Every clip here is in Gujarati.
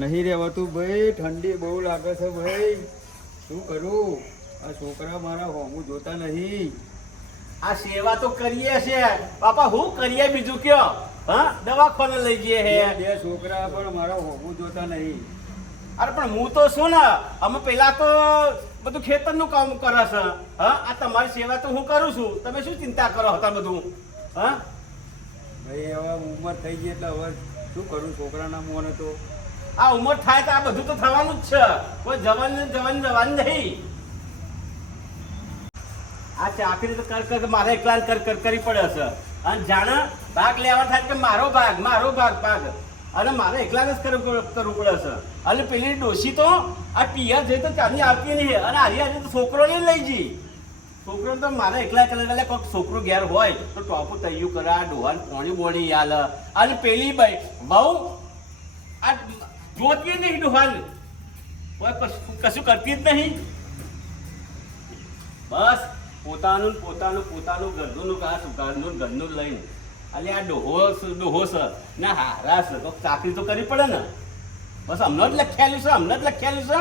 નહીં રહેવાતું ભાઈ, ઠંડી બહુ લાગે છે ભાઈ. શું કરું? આ છોકરા મારા હોમું જોતા નહીં. આ સેવા તો કરીએ છે બાપા, હું કરીએ બીજું કયો? હા, દવાખાને લઈ જઈએ હે. બે છોકરા પણ મારા હોમું જોતા નહીં. અરે પણ હું તો શું ને, અમે પેલા તો બધું ખેતરનું કામ કરે છે. હા, આ તમારી સેવા તો હું કરું છું, તમે શું ચિંતા કરો હતા બધું? હા ભાઈ હવે ઉંમર થઈ ગઈ એટલે હવે શું કરું છોકરાના મોને તો. આ ઉંમર થાય તો આ બધું તો થવાનું જ છે. કોઈ જવાન નહીં. આ ચાકરી તો કર મારે એકલા કર કરી પડે છે. અને જાણે ભાગ લેવા થાય કે મારો ભાગ અને મારે એકલા જ કરવું પડે છે. અને પેલી ડોશી તો આ પિયર જઈ તો ચાંદી આવતી નહીં. અને હારી તો છોકરો નહીં લઈ જઈ. છોકરો તો મારે એકલા કોઈક છોકરો ઘેર હોય તો ટોપું તૈયું કરે, આ ડોહાન પોણી બોણી હાલ. અને પેલી ભાઈ બહુ આ જોતી નહીં ડોહાન, કશું કરતી જ નહીં. બસ પોતાનું ઘરનું લઈને અલે આ ડોહો છે ના હારા છે તો ચાકરી તો કરવી પડે ને. બસ હમણાં જ લખ્યાલું છે.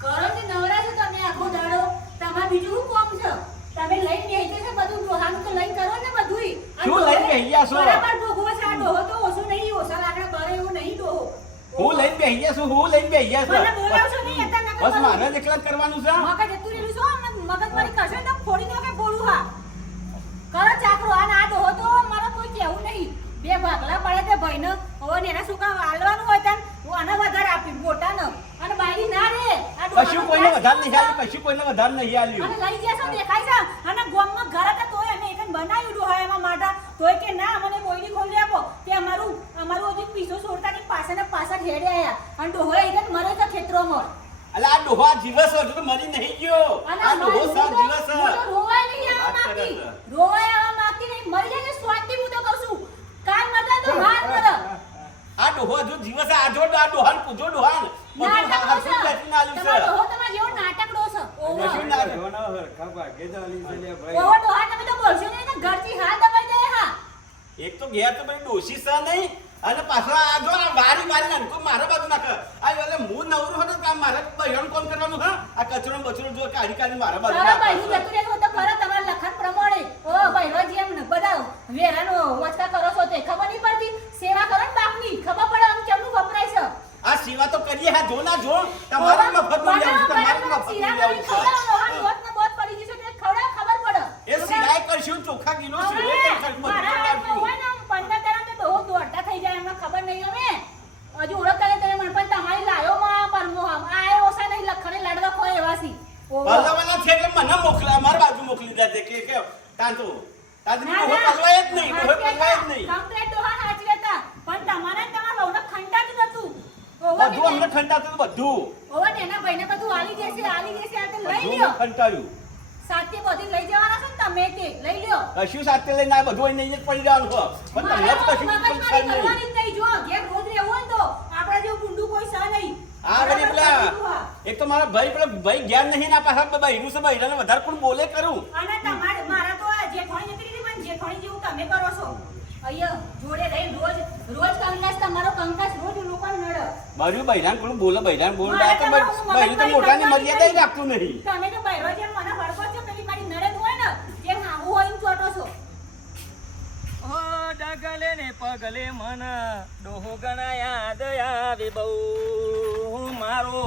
કરો ને નવરા છો તમે આખો દાડો. તમારે બીજું શું કામ છે? તમે લઈને બેહી જશે બધું, ડોહાનું તો લઈને કરો ને બધુંય. શું લઈને બેહી ગયા છો? બરાબર ભોગવો છે આ ડોહો તો ઓછો નહીં, ઓછા લાકડા બરે એવું નહીં ડોહો. હું લઈને બેહી ગયા છું. મને બોલાવશો નહીં અત્યારે. બસ મારે જ એકલા જ કરવાનું છે. મગજ જતું રહેલું છો, મગજમારી કરશો ને તો ફોડી દો કે બોલું. હા કરો ચાકરો. અને આ ડોહો તો મારે કોઈ કહેવું નહીં. બે ભાગલા પડે તે ભાઈને હવે ને એના શું કામ હાલવાનું હોય ત્યાં હું આને વધારે આપી મોટાને. અને બાયડી ના રે આ કશું કોઈને વધારે નહીં આલ્યું. અને લઈ જશો દેખાય છે. અને ગોમમાં ઘર હતા તોય અમે એક બનાવ્યું ડોહા એમાં માટા તોય કે ના મને કોઈની ખોલી આપો. તે અમારું હજી પીસો છોડતા ની પાછળ હેડે આયા. અને ડોહો એક મરે તો ખેતરોમાં. અલે આ ડોહા જીવસ હતો તો મરી નહીં ગયો. આ ડોહો સાવ જીવસ છે. રોવાય નહીં આવવા માંગતી નહીં. મરી જાય ને સ્વાતી હું તો કહું છું. કાલ મરતા તો હાર મર. આ ડોહો જો જીવસ આ જો આ ડોહાન પૂજો ડોહાન નાટક હરસું બેઠીને આલ્યું છે. તમારો ડોહો તમારે જેવો નાટકડો છે. કશું ના ડોહાના હરખા ભાગે તો આલી છે લે ભાઈ. ઓવો ડોહા તમે તો બોલશો નહીં ને ઘરથી હાથ દબાઈ જાય. હા એક તો ઘેર તો ભાઈ ડોશી છે નહીં. અને પાછો આ જો આ વારી નાખો મારા બાજુ નાખે. આ એટલે હું નવરું હતો કામ મારે બહેણ કોણ કરવાનું? હા આ કચરો બચરો જો કાઢી મારા બાજુ તારા બહેનું જતું રહેતું તો ખરા તમારા લખન પ્રમાણે. ઓ બહેરો જેમ ને બધા વેરાનો વચકા કરો છો તે ખબર નહીં પડતી. સેવા કરો ને બાપની ખબર પડે આમ કેમનું વપરાય છે. આ સેવા તો કરીએ. હા જો ના જો તમારે મફત નું લેવું છે. ખબર પડે એ સિરાય કરશું ચોખા કિલો સિરાય કરશું. દોડતા થઈ જાય એમને ખબર નહીં. અમે હજુ ઓળખતા તમે મને પણ તમારી લાયો માં પરમો આ ઓસા નહીં લખણે લાડવા કોઈ એવાસી પલવાના છે એટલે મને મોકલા માર બાજુ મોકલી દે કે તાંતો તાંતો હો પલવાય જ નહીં. કમ્પ્લેટ દોહા સાચી હતા પણ તમારા વહુને ખંડાતું નતું. બધું અમને ખંડાતું બધું. ઓવા એના ભાઈને બધું આલી દેશે આ તો લઈ લ્યો. ખંડાયું સાથે બધી લઈ જવાના છો ને તમે તે લઈ લ્યો. કશું સાથે લઈને આ બધું નહીં જ પડી જવાનું છે. પણ તમને જ કશું મગજમારી કરવાની જ નહીં. જો ઘેર રોજ રહેવું હોય તો આપણા જેવું ગુંડું કોઈ છે નહીં. આ ગરીબ પેલા એક તો મારા ભાઈ જ્ઞાન નહીં ના પાછા બહેરું છે. બહેરાને વધારે પણ બોલે કરું. અને તમારે મારા તો આ જેઠાણી નથી પણ જેઠાણી જેવું તમે કરો છો. અહીંયા જોડે રહી રોજ કંકાસ તમારો કંકાસ રોજ લોકોને નડે. બહેરું બહેરાને પણ બોલે બહેરાને બોલે બહેરું તો મોટાની મર્યાદા જ રાખતું નહીં. તમે તો બહેરો જેમ મને હડકો છો પેલી મારી નડે હોય ને જેમ આવું હોય એમ ચોટો છો. ઓ ડગલે ને પગલે મન ડોહો ગણા યાદ આવે બહુ. મારો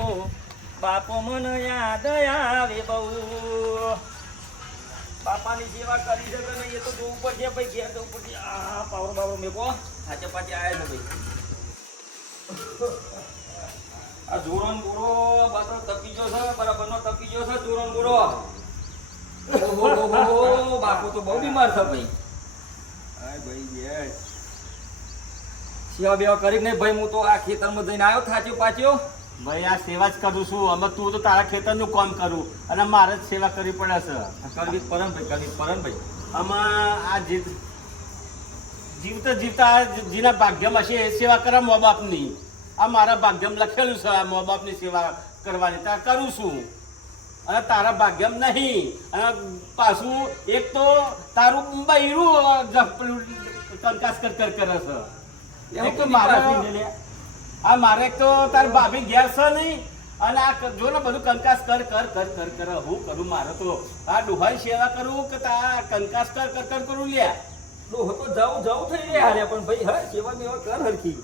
બાપો મન યાદ આવે બહુ. બાપાની સેવા કરી શકે નહીં એ તો જોવું પડશે ભાઈ. ઘેર જવું પડશે. આ પાવર બાવર મેકો સાચે પાછી આવ્યા છે ભાઈ. આ જોરોન ગોળો બાતો તપી ગયો છે. બરાબરનો તપી ગયો છે જોરોન ગોળો. ઓહો બાપો તો બહુ બીમાર છે ભાઈ. હા ભાઈ યસ સેવા બેવા કરી નહીં ભાઈ. હું તો આ ખેતરમાં જઈને આવ્યો થાચ્યો પાછો. ભાઈ આ સેવા જ કરું છું. અમે તું તો તારા ખેતરનું કામ કરું અને મારે જ સેવા કરવી પડે છે. કરવી પરમભાઈ. આમાં આ જીવતા જેના ભાગ્યમાં છે એ સેવા કરે મા બાપની. આ મારા ભાગ્યમ લખેલું છે આ મા બાપની સેવા કરવાની ત્યાં કરું છું. અને તારા ભાગ્યમ નહીં. અને પાછું એક તો તારું બૈરું કંકાસ કરે છે. એક તો મારે એક તો તાર ભાભી ઘેર છે નહીં અને આ જો ને બધું કંકાસ કર હું કરું મારે તો આ ડોહાની સેવા કરું કે તા કંકાસ કર કરું લ્યા ડોહો તો જાઉં થઈ રહ્યા હારે પણ ભાઈ હા સેવા મેવા કર હરખી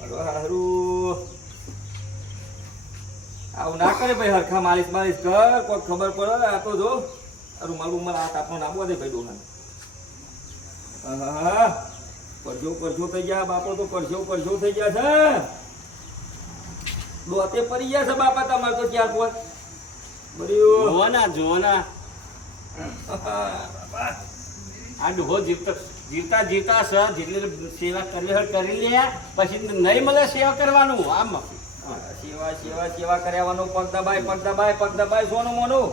હારું આવું ના કરે ભાઈ હરખા માલિશ કર કોઈ ખબર પડે આ તો જો રૂમાલ આ તાપનો નાખવા દે ભાઈ ડોહાને પરજો થઈ ગયા બાપો તો પરજો થઈ ગયા છે દોતે પડી ગયા છે બાપા તમારે તો ક્યાં કોઈ બધું જુઓ ના આ ડોહો જીવતા છે જેટલી સેવા કરવી હોય કરી લે પછી નહીં મળે સેવા કરવાનું આમ સેવા કર્યાવાનો પગ દબાય સોનું મોનું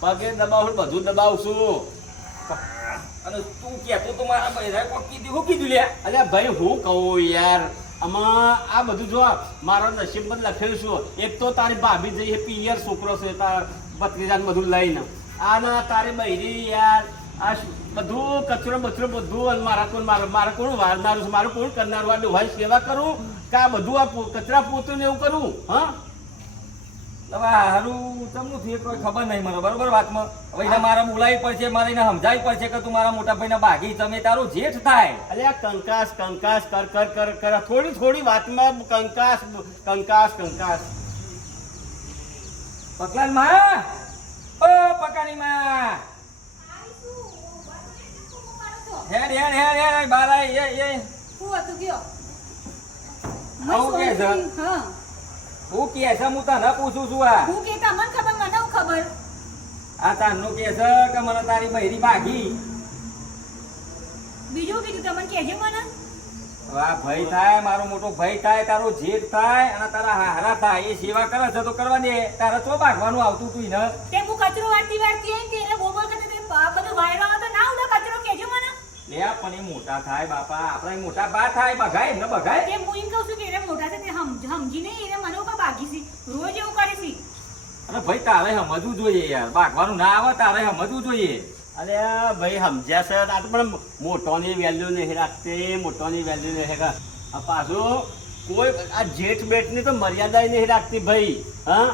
પગે દબાવું બધું દબાવશું અને તું કહેતો તો મારા બૈરાએ કોક કીધું લે અલ્યા ભાઈ હું કહું યાર આમાં આ બધું જો મારો નસીબ જ લખેલું છું એક તો તારી ભાભી જઈ પિયર છોકરો છે તાર ભત્રીજાને બધું લઈને આના તારી બૈરી યાર આ બધું કચરો બધું મારા કોણ વારનારું છે મારું કોણ કરનારું આ ડોહાઈ સેવા કરું કે આ બધું આ કચરા પોતું ને એવું કરું હા હવે હારું તમનું થયું કોઈ ખબર નહીં મને બરોબર વાતમાં હવે એને મારા બોલાવી પડશે મારે એને સમજાવી પડશે કે તું મારા મોટા ભાઈના ભાગી તમે તારું જેઠ થાય અલ્યા કંકાસ કર થોડી વાતમાં કંકાસ પકલાન માં ઓ પકાની માં હેડ બાર એ શું હતું કયો આવું કે છે? હા હું કે છે હું તને પૂછું છું આ હું કે તમને ખબર મને ખબર આ તારનું કે છે કે મને તારી બૈરી ભાગી બીજું કીધું તમને કહેજો મને આ ભાઈ થાય મારો મોટો ભાઈ થાય તારો જેઠ થાય અને તારા હારા થાય એ સેવા કરે છે તો કરવા દે તારે તો ભાગવાનું આવતું તું ને તે હું કચરો વાળતી આવીને તેને બોલ કરતે તે બધું વાયરો આવે તો ના ઉડે કચરો કહેજો મને લે પણ એ મોટા થાય બાપા આપણા મોટા બા થાય બગાય ને બગાય તે હું એમ કહું છું કે એને મોટા છે તે સમજીને એને મને ઉપર ભાગી છે રોજ એવું કરે છે અને ભાઈ તારે સમજવું જોઈએ યાર ભાગવાનું ના આવે તારે સમજવું જોઈએ અરે ભાઈ સમજ્યા છે આ તો પણ મોટોની વેલ્યુ નહીં રાખતી આ પાછું કોઈ આ જેઠ બેઠની તો મર્યાદા નહીં રાખતી ભાઈ હા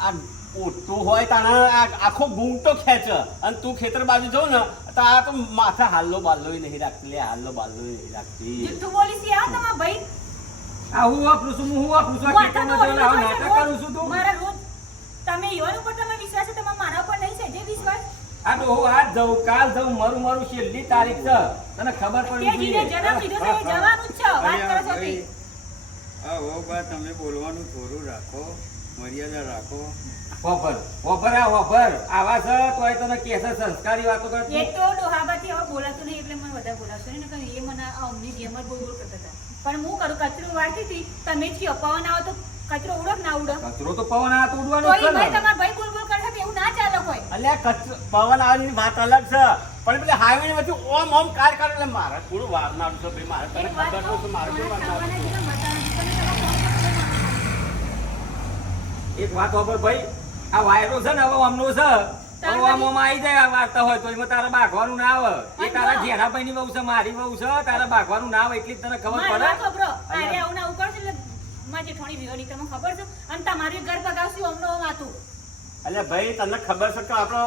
આ ઓટું હોય તાના આખો ગુંટો ખેંચ અને તું ખેતર બાજુ જવું ને તો આ તો માથા હાલ્લો બાલ્લો નહીં રાખતી નહીં રાખતી જુઠ્ઠું બોલી છે આ તમારા ભાઈ આ હું વાપરું છું ખેતરમાં જઈને આવું નાટક કરું છું તું મારા રોજ તમે ઈવન ઉપર તમે વિશ્વાસ છે તમારા મારા ઉપર નહીં છે જે વિશ્વાસ આ તો હું આજ જઉં કાલ જઉં મારું છેલ્લી તારીખ છે તને ખબર તે પડી જીને જન્મ લીધો છે એ જવાનું જ છે વાત કરો છો તે હા હો બા તમે બોલવાનું થોડું રાખો મર્યાદા રાખો વભર આવા છે તોય તને કેસે સંસ્કારી વાતો કર એક તો ડોહાબાથી હવે બોલાતું નહીં એટલે મને વધારે બોલાવશો નહીં ને એ મને અમની જેમ જ બોલ કરતા હતા પણ હું કરું કચરો વાળતી હતી તમે જ કયો પવન આવો તો કચરો ઉડો કે ના ઉડો કચરો તો પવન આ તો ઉડવાનો કોઈ છે ને ભાઈ તમારા ભાઈ બોલ કરશે તો એવું ના ચાલે કોઈ અલ્યા પવન આવવાની વાત અલગ છે પણ પેલા હાઈવે ની વચ્ચે ઓમ કાર એટલે મારા થોડું વારનારું છે ભાઈ મારે તને એક વાત ખબર કહું, છે મારે કોઈ મારા વારનારું ખાવાના છે. જેટલા મસાલા છે, તમે તમારા ફોન એક વાત ખબર ભાઈ આ વાયરો છે ને હવે આમનો છે હવે આમાં આવી જાય આ વાર્તા હોય તો એમાં તારે ભાગવાનું ના આવે એ તારા જેઠાભાઈ ની વહુ છે મારી વહુ છે તારે ભાગવાનું ના આવે એટલી જ તને ખબર મારી પડે વાત ખબરો અરે આવું ના ઉકળશે એટલે મારી જેઠાણી વિહોણી તમને ખબર છે અને તમારી ઘર પગાવશું અમને ઓમ આતું અલ્યા ભાઈ તને ખબર છે કે આપણો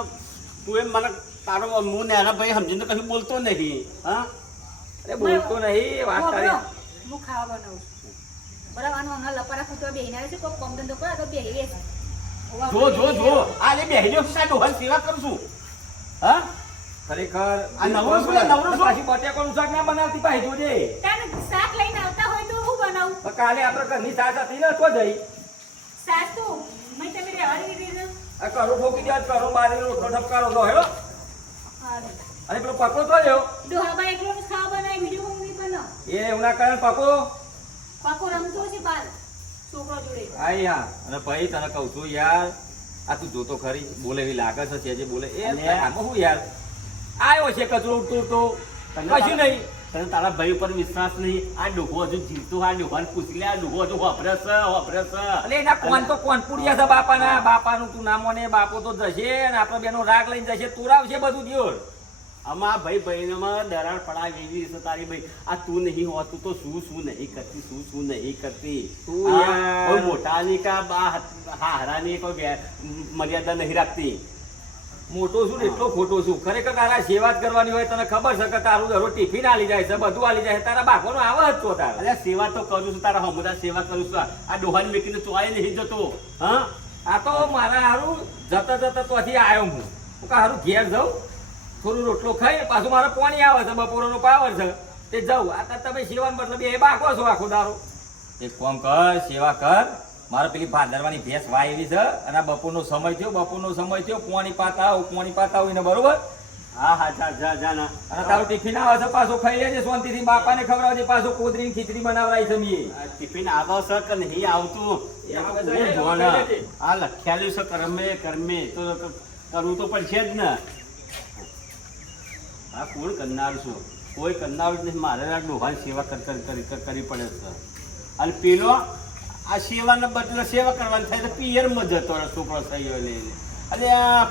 તું એમ મને તારો હું નાના ભાઈ સમજીને કશું બોલતો નહીં હા અરે બોલતો નહીં વાત તારી ખબરો, હું ખાવા બનાવું છું. બરાબર આનું હમણાં લપારા ફૂટવા બેહીને આવે છે કોઈ કોમ ધંધો કરે તો બેહી રહેશે. જો આ લે બેહજો સાડો હલ સેવા કરું છું હા ખરેખર આ નવરો છું, પાછી બટેકોનું શાક ના બનાવતી પાછી જોજે તાને શાક લઈને આવતા હોય તો હું બનાવું તો કાલે આપણે ઘરની સાસ હતી ને તો જઈ શાક તો મેં તમે રહેવાની દીધી આ કરું ઠોકી દે કરું મારી રોટલો ઠપકારો તો હેલો અને પેલો પકો તો લ્યો ડોહાબા એકલો જ ખાવા બનાવી બીજું હું નહીં બનાવ એ એમના કારણ પકો પાકો રમતો છે બાર છોકરો જોડે આઈ હા અને ભાઈ તને કહું છું યાર આ તું જોતો ખરી બોલે એવી લાગે છે જે બોલે એ આમાં હું યાર આયો છે કચરો ઉડતો કશું નહીં તને તારા ભાઈ ઉપર વિશ્વાસ નહીં આ ડોહો હજુ જીવતું આ ડોહાને પૂછી લે આ ડોહો હજુ વાપરે છે એટલે એના કોણ તો કોણ પૂર્યા છે બાપાના બાપાનું તું ના મોને બાપો તો જશે અને આપણો બેનો રાગ લઈને જશે તોરાવશે બધું દિયોર આમાં ભાઈ બહેનોમાં દરાર પડાવી એવી છે તારી ભાઈ. આ તું નહીં હોતું તો શું નહીં કરતી, શું નહીં કરતી. તું આ યાર. કોઈ મોટાની કા બા હારાની કોઈ મર્યાદા નહીં રાખતી. મોટો છું ને એટલો ખોટો છું. ખરેખર તારા સેવા જ કરવાની હોય તને ખબર છે કે તારું દરરોજ ટિફિન આલી જાય છે, બધું આલી જાય છે. તારા બાપોનો આવે જ તો તારે. અલ્યા સેવા તો કરું છું, તારા હમુદા સેવા કરું છું. આ ડોહાને મેકીને ચોય નહીં જતો. હા આ તો મારા હારું જતા જતા ત્યાંથી આવ્યો હું કે હારું ઘેર જાઉં, થોડું રોટલો ખાઈ પાછું મારે પાણી આવે છે, બપોરનો પાવર છે તે જાઉં. આ તમે સેવાનો મતલબ એ બાકો છો આખો દારો. એક કામ કર, સેવા કર. મારે પેલી ભાદરવાની ભેંસ વાય એવી છે અને આ બપોરનો સમય થયો, પાણી પાતા હોય ને બરોબર. હા હા જા ના. અને તારું ટિફિન આવે છે પાછો ખાઈ લેજે શાંતિથી, બાપાને ખવડાવજે, પાછો કોદરીની ખીચડી બનાવરાઈ છે મેં. આ ટિફિન આવે છે કે નહીં આવતું એ આવે છે, હું એ જોવાના. ખાઈ લેજે. આ લખ્યાલું છે કર્મે તો કરવું તો પડશે જ ને. આ કોણ કરનાર છું? કોઈ કરનાર જ નહીં. મારે આ ડોહાની સેવા કરવી પડે છે. અને પેલો આ સેવાના બદલે સેવા કરવાની થાય તો પિયરમાં જતો રહે છોકરો થયો લઈને. અરે આ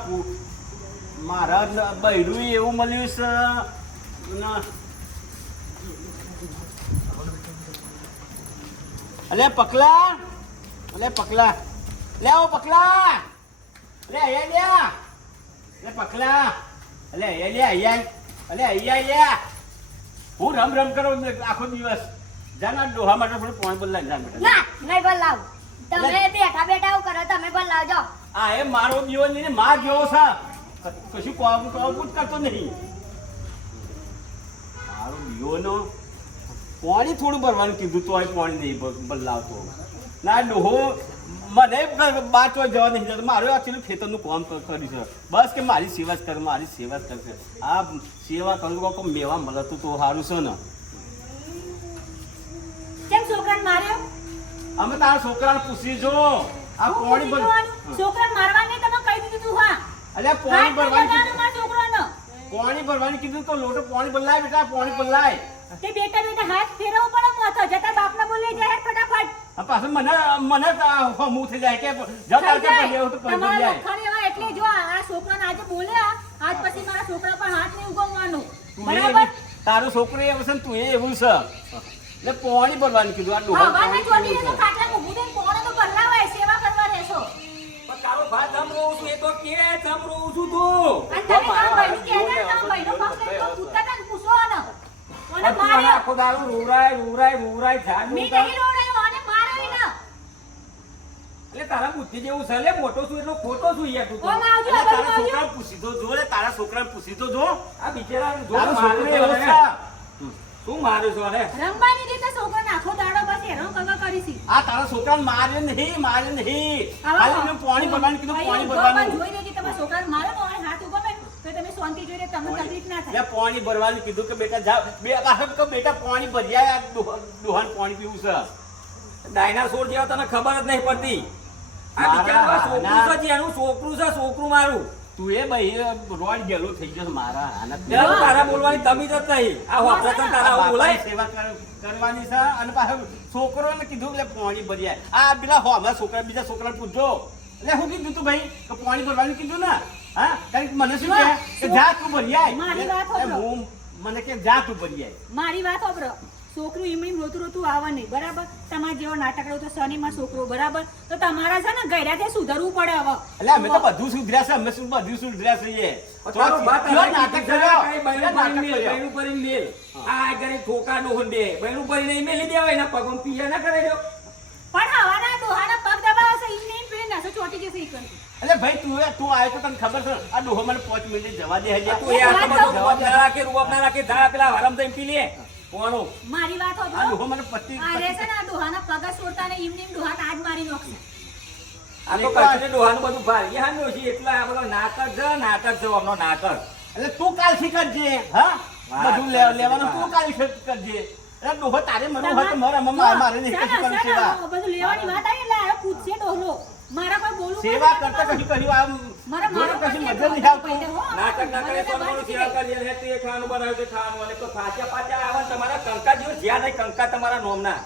મારા બૈરું એવું મળ્યું છે ને. અલે પકલા, લે આવો પકલા, લે અહીંયા લે પકલા, અલે અહીંયા હું રમ કરું આખો દિવસ. જાના ડોહા માટે થોડું પાણી બદલાય જા બેટા. ના નહીં બોલાવ. તમે બેઠા બેઠા આવું કરો, તમે બોલાવજો. આ એ મારો દીવો ને માં જેવો છે, કશું કોવું કરતો નહીં. મારો દીવોનો પાણી થોડું ભરવાનું કીધું તો પાણી નહીં બદલાવતો. ના ડોહો મને બાચવા જવા નહીં જતો. મારું એકચ્યુઅલી ખેતરનું કામ કર્યું છે. બસ કે મારી સેવા જ કરશે. આ સેવા કરું કોઈ મેવા મળતું તો સારું છે ને. કેમ છોકરાને માર્યો? અમે તારા છોકરાને પૂછી જો. આ હું પાણી પૂછી જોવાનું? છોકરાને મારવાની તમે કહી દીધું તું. હા અલ્યા પાણી ભરવાનું કીધું. મારા છોકરાનો પાણી ભરવાનું કીધું તો લોટો પાણી બદલાય બેટા, પાણી બદલાય. તે બેટા હાથ ફેરવો પડે મોતો જતા બાપને બોલી જાય ફટાફટ. આ પાછું મને હમું થઈ જાય કે જતા થઈ જાય. એવું તો કરી તમારા જાય. લખાણ એવા એટલે જો આ છોકરાને આજે બોલ્યા, આજ પછી મારા છોકરા પર હાથ નહીં ઉગામવાનું. તું બરાબર? તારું છોકરું એવું છે ને તું એવું છે. એટલે પાણી ભરવાનું કીધું. આ ડોહા હવાને પાણી ચોટી પીવું જતો છે. ખાટલા ઊભું થઈને પોણે તો બદલાવાય, સેવા કરવા રહેશો. પણ તારો ભાત જમ રહું છું એ તો કે જમ રહું છું તું. અને તમે તમારા ભાઈનું કહેતા ને, તમારા ભાઈનો પગ લઈને તો પૂછતા હતા ને, પૂછો આને. કોને પણ તું મને માર્યો? આખો દારૂ રૂરાય ઝાડ મેં ઉતાર. નહીં રોવડાયો, આને માર્યો એને. એટલે તારા બુદ્ધિ જેવું છે લે, મોટો છું એટલો ખોટો છું યાર તું તો. ઓમ આવજો, એટલે આ તારા બાજુ આવજો. છોકરાને પૂછી તો જો લે, તારા છોકરાને પૂછી તો જો. આ બિચારાને જો તારું માર્યો છોકરું એવું છે છે. ને. શું માર્યો છો ને? રમવાની રીતે છોકરાને આખો દાડો બસ હેરાન કરવા કરીશી. આ તારા છોકરાને માર્યો નહીં. આવા ખાલી મેં પાણી ભરવાનું કીધું, પાણી ભરવાનું. જોઈ લેજે, તમારા છોકરાને માર્યો ને, હાથ ઉભો ને, તો તમે શાંતિ જોઈને તમને તકલીફ ના થાય. મેં પાણી ભરવાનું કીધું કે બેટા જા. બેટા પાણી ભરી આય. આ ડોહાને પાણી પીવું છે. ડાયનાસોર જેવા તને ખબર જ નહીં પડતી. આ મારા બિચારાનું ના. છોકરું છે જેનું છોકરું છે, છોકરું મારું. તું એ ભાઈ રોડ ગયેલો થઈ ગયો છે મારા આના ત્યાં તારા બોલવાની તમીજ જ નહીં. આ વાપરા તને તારા આવું બોલાય? સેવા કરવાની છે. અને પાછું છોકરોને કીધું એટલે પાણી ભરી આય. આ પેલા હો અમારા છોકરા બીજા છોકરાને પૂછજો. એટલે હું કીધું તું ભાઈ કે પાણી ભરવાનું કીધું ને. હા કારણ કે મને શું કહે કે જા તું ભરી આય. મારી વાત એટલે સાંભળો. હું મને કે જા તું ભરી આય. મારી વાત સાંભળો. છોકરું ઈમડીમ રોતું આવે નહીં, બરાબર? તમારા જેવો નાટક રહ્યો તો શનિમાં છોકરો, બરાબર? તો તમારા છે ને ગયરાથી સુધરવું પડે હવે. એટલે અમે તો બધું સુધર્યા છે. અમે શું બધું સુધર્યા છીએ. તારો ભાત કયો તારા નાટક કીધું કર્યો? કાંઈ કયો બૈરું નાટક ભરીને મેલ, કર્યો? બૈરું ભરીને મેલ. આ ઘરે ઠોકા ડોહન બે બૈરું ભરીને ઈ મેલી દેવાય, એના પગમાં પીયા ના કરે જો. પણ હવાના ડોહાના પગ દબાવશે, ઈ નહીં પેલી નસો ચોટી જશે ઈ કરી. એટલે ભાઈ તું આવ્યો તો તને ખબર છે આ ડોહો મને 5 મિનિટ જવા દે હજી. તું એ આટલો બધો જવાબ ના રાખે, રૂબાબ ના રાખે. જા પેલા હરામ થઈને પી લે. કોનું? મારી વાત આ સાંભળો. ડોહો મને પતિ આ રે છે ને, આ ડોહાના પગ જ છોડતા ને ઈમડીમ ડોહાને આજ મારી નાખશે. આ તો કચ્છને ડોહાનું બધું ભારી હામ્યો છે એટલે આ બધો નાટક છે આમનો નાટક. એટલે તું કાલથી કરજે. હા બધું લેવાનું તું કાલથી કરજે. એટલે ડોહો તારે મરવું હોય તો મર. મારે નહીં કશું કરવું સેવા. બધું લેવાની વાત આવી એટલે આ પૂછશે ડોહલો. મારા કોઈ બોલવું સેવા પડે કરતા કશું કર્યું આમ મારા મારો કશું કોઈ મજા નહીં આવતું. નાટક ના કરે તો મારું સેવા કરીએ ને તે ખાવાનું બનાવ્યું તે ખાવાનું અને તો પાછા આવે ને તમારા કંકા જેવું જ્યાં નહીં કંકા તમારા નોમના.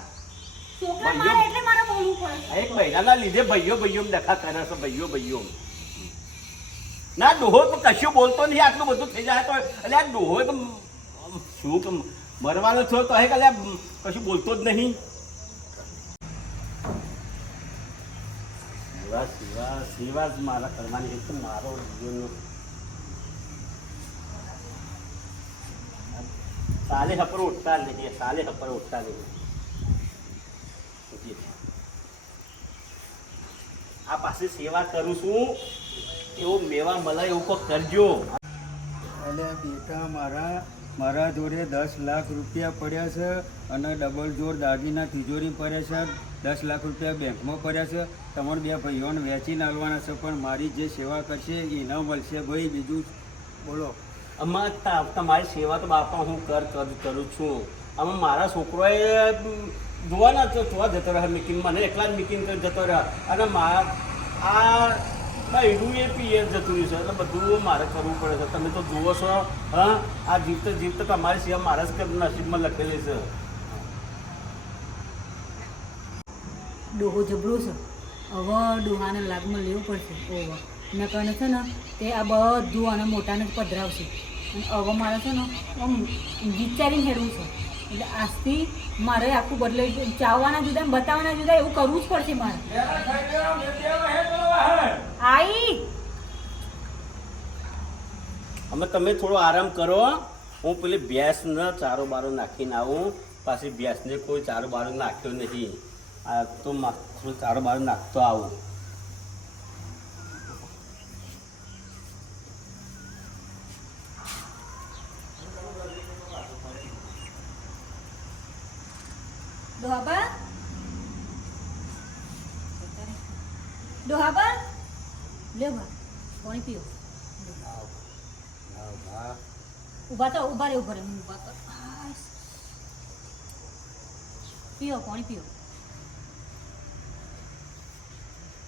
છોકરા મારે એટલે મારે બોલવું પડે. એક મહિનાના લીધે ભાઈઓ ડખા કરે છે. ભાઈઓ ના ડોહો તો કશું બોલતો નહીં, આટલું બધું થઈ જાય તો એટલે આ ડોહો તો શું કે મરવાનો છો તો હે કે કશું બોલતો જ નહીં. સેવા જ મારા કરવાની છે, મારો જીવનનો સાલે હપર ઉઠતા નહીં, સાલે હપર ઉઠતા નહીં. આ પાસે સેવા કરું છું એવો મેવા મળે એવું કોઈ કરજો. એટલે બેટા મારા જોડે 10 લાખ રૂપિયા પડ્યા છે અને ડબલ જોર દાદીના તિજોરી પડ્યા છે, 10 લાખ રૂપિયા બેંકમાં પડ્યા છે. તમારે બે ભાઈઓને વેચીને આલવાના છે, પણ મારી જે સેવા કરશે એ ન મળશે ભાઈ. બીજું બોલો. આમાં તમારી સેવા તો બાપા હું કરું છું. આમાં મારા છોકરોએ જોવાના તો જોવા જતો રહે મિકિંગ, મને એકલા જ મિકિંગ કરી જતો રહે અને આ બૈરું એ પીએ જતું રહ્યું છે એટલે બધું મારે કરવું પડે છે. તમે તો જુઓ છો, હા આ જીવતે જીવતે તમારી સેવા મારા જ નસીબમાં લખેલી છે. ડોહો જબરો છે, હવે ડોહાને લાગમાં લેવું પડશે. ઓહો એના કારણે છે ને તે આ બધું આને મોટાને જ પધરાવશે. અને હવે મારે છે ને આમ વિચારીને હેડવું છે. એટલે આજથી મારે આખું બદલાઈ ચાવવાના જુદા ને બતાવવાના જુદા એવું કરવું જ પડશે મારે. આઈ અમે તમે થોડો આરામ કરો, હું પેલી ભેંસને ચારો બારો નાખીને આવું. પાછી ભેંસને કોઈ ચારો બારો નાખ્યો નથી, આ તો થોડો ચારો બારો નાખતો આવું. ડોહાબા ડોહાબા લે બા પાણી પીઓ. ઉભા તો ઉભા રે હું ઉભા કર. પીઓ પાણી પીઓ.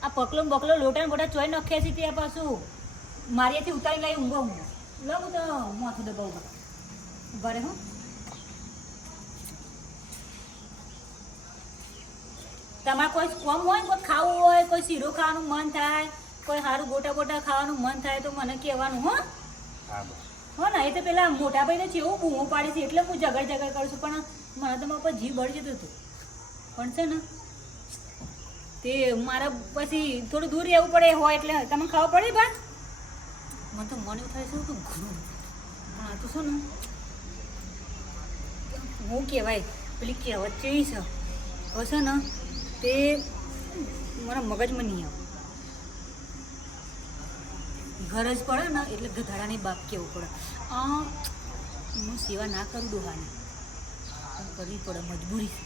આ પકલો બકલો લોટા ને બોટા ચોઈ નખ્યા છે ત્યાં પાછું મારીયાથી ઉતારી લાવી ઊંઘો ઊંઘો લઉં તો માથું દબાવું ઉભા રે. હું તમારે કોઈ કોમ હોય, કોઈ ખાવું હોય, કોઈ શીરો ખાવાનું મન થાય, કોઈ સારું ગોટા બોટા ખાવાનું મન થાય તો મને કહેવાનું. હો ને એ તો પેલા મોટા ભાઈને જેવું બૂમો પાડી છે એટલે હું ઝઘડ કરું છું, પણ મને તો મારા પર જીવ બળી જતું હતું. પણ છે ને તે મારા પછી થોડું દૂર રહેવું પડે હોય એટલે તમને ખાવા પડે બા. મને તો મને એવું થાય છે કે ઘણું પણ આ તો શું ને હું કહેવાય પેલી કહેવત કેવી છે હશે ને તે મારા મગજમાં નહીં આવે. ગરજ પડે ને એટલે ગધાડાની બાપ કેવું પડે. હું સેવા ના કરું ડોહાને પણ કરવી પડે, મજબૂરી છે.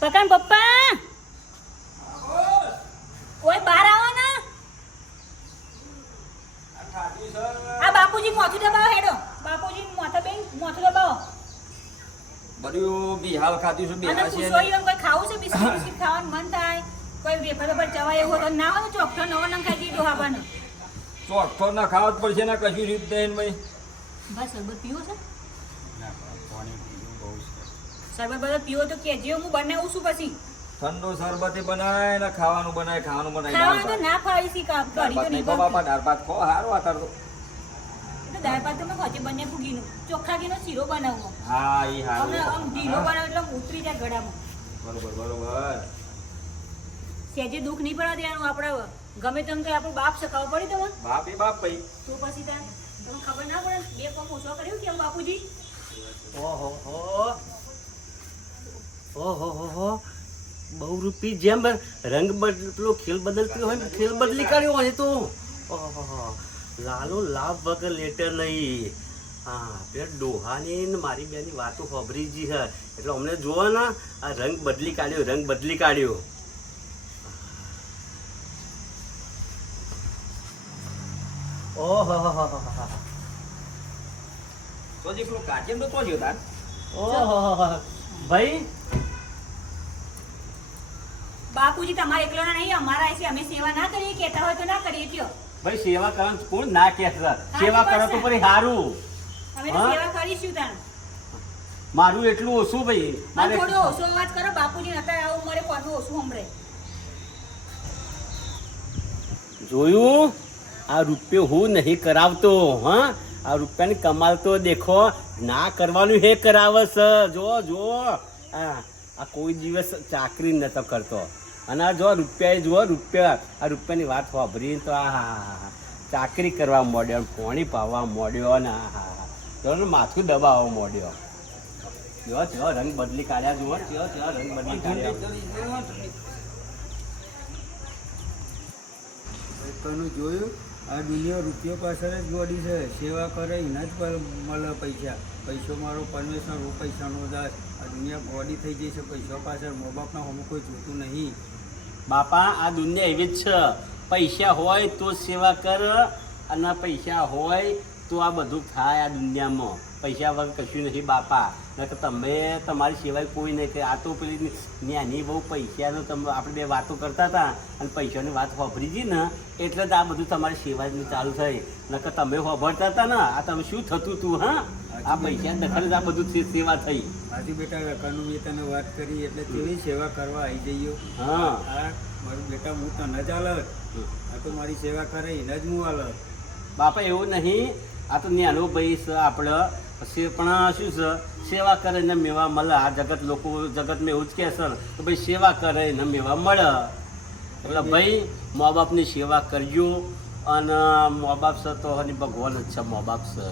પકાન પપ્પા ઓય બહાર આવો ને. આ બાપુજી મોથું દબાવો હેડો. બાપુજી મોથું દબાવો. બધું બિહાલ ખાધું છે, અને બિહાર છે પૂછો ઈવન કોઈ ખાવું છે, બિસ્કિટ બિસ્કિટ ખાવાનું મન થાય, કોઈ વેફર વેફર ચવાય એવું હોય તો ના હોય તો ચોખ્ખો નવો નંગ ખાઈ દીધો હાબાનો. ચોખ્ખો ના ખાવા જ પડશે ને કશું રીત નહીં ભાઈ. બસ શરબત પીવો છે? પાણી પીવું બહુ છે. શરબત બધો પીવો તો કહેજો, હું બનાવું છું પછી. ઠંડો શરબતે બનાય ને ખાવાનું બનાય ખાવાનું તો ના ફાવી શી કામ કરી તો નહીં બાપા દાળ ભાત ખો સારું આતર તો. તો દાળ ભાત તો મેં ખોજે બને ફૂગીનું ચોખ્ખા ઘીનો શીરો બનાવવો. હા ઈ અમને હારું. આમ ઢીલો બનાવ એટલે આમ ઉતરી જાય ગળામાં. બરોબર. સહેજે દુઃખ નહીં પડવા દેવાનું. આપણે ગમે તેમ તો આપણું બાપ સખાવો પડી તમને બાપ એ બાપ ભાઈ. તો પછી ત્યાં તમને ખબર ના પડે બે કામ ઓછો કર્યું કેમ બાપુજી? ઓહો બહુ રૂપી જેમ રંગ પેલો ખેલ બદલતી હોય ને ખેલ બદલી કાઢ્યો હોય તો ઓહો લાલો લાભ વગર લેટર નહીં. હા પેલા ડોહાની ને મારી બેની વાતો ખબરીજી છે એટલે અમને જોવો ને આ રંગ બદલી કાઢ્યો. ઓહો તો જે પેલો કાચેમ તો જ્યો તાર. ઓહો ભાઈ બાપુજી તમારે એકલોના નહીં, અમારા છે. અમે સેવા ના કરીએ, કહેતા હોય તો ના કરીએ કયો. ભાઈ સેવા કરવાનું કોણ ના કહે છે? સેવા કરો તો પછી સારું. અમે તો હા? સેવા કરીશું તાણ. મારું એટલું ઓછું ભાઈ. અને થોડો ઓછો અવાજ કરો બાપુજી. અત્યારે આવું મારે કોનું ઓછું સંભળે. જોયું આ રૂપિયો હું નહીં કરાવતો હા આ રૂપિયાની કમાલ તો દેખો ના કરવાનું હે કરાવે છે જો આ કોઈ દિવસ ચાકરી નતો કરતો અને આ જો રૂપિયા આ રૂપિયાની વાત વાપરી તો ચાકરી કરવા માંડ્યો પોણી પાવા માંડ્યો ને તો માથું દબાવવા માંડ્યો જો રંગ બદલી કાઢ્યા જુઓ રંગ બદલી કાઢ્યા એકનું જોયું આ દુનિયા રૂપિયો પાછળ જ ગોડી છે સેવા કરે એના જ પર મળે પૈસો મારો પરમેશ્વર હું પૈસાનો દાસ આ દુનિયા ગોડી થઈ જઈ છે પૈસા પાછળ મા બાપના હોમ કોઈ જોતું નહીં બાપા આ દુનિયા એવી જ છે પૈસા હોય તો સેવા કર અને પૈસા હોય તો આ બધું થાય આ દુનિયામાં પૈસા વગર કશું નહીં બાપા નકર તમે તમારી સિવાય કોઈ નહીં કે આ તો પેલી નાની બહુ પૈસાનો તમે આપણે બે વાતો કરતા હતા અને પૈસાની વાત વાપરી ગઈ ને એટલે જ આ બધું તમારી સેવાની ચાલુ થઈ નકર તમે વાપરતા હતા ને આ તમે શું થતું હતું હા આ પૈસા દખલ જ આ બધું સેવા થઈ આજે બેટા વેકાનું મેં તને વાત કરી એટલે તેની સેવા કરવા આવી જઈએ હા આ મારું બેટા હું તને જ હાલત આ તો મારી સેવા કરે એને જ હું હાલત બાપા એવું નહીં આ તો નાનો ભાઈ છે આપણે પણ શું છે સેવા કરે ને મેવા મળે આ જગતમાં એવું જ કહે છે તો ભાઈ સેવા કરે ને મેવા મળે એટલે ભાઈ મા બાપની સેવા કરજો અને મા બાપ છે તો ભગવાન જ છે મા બાપ છે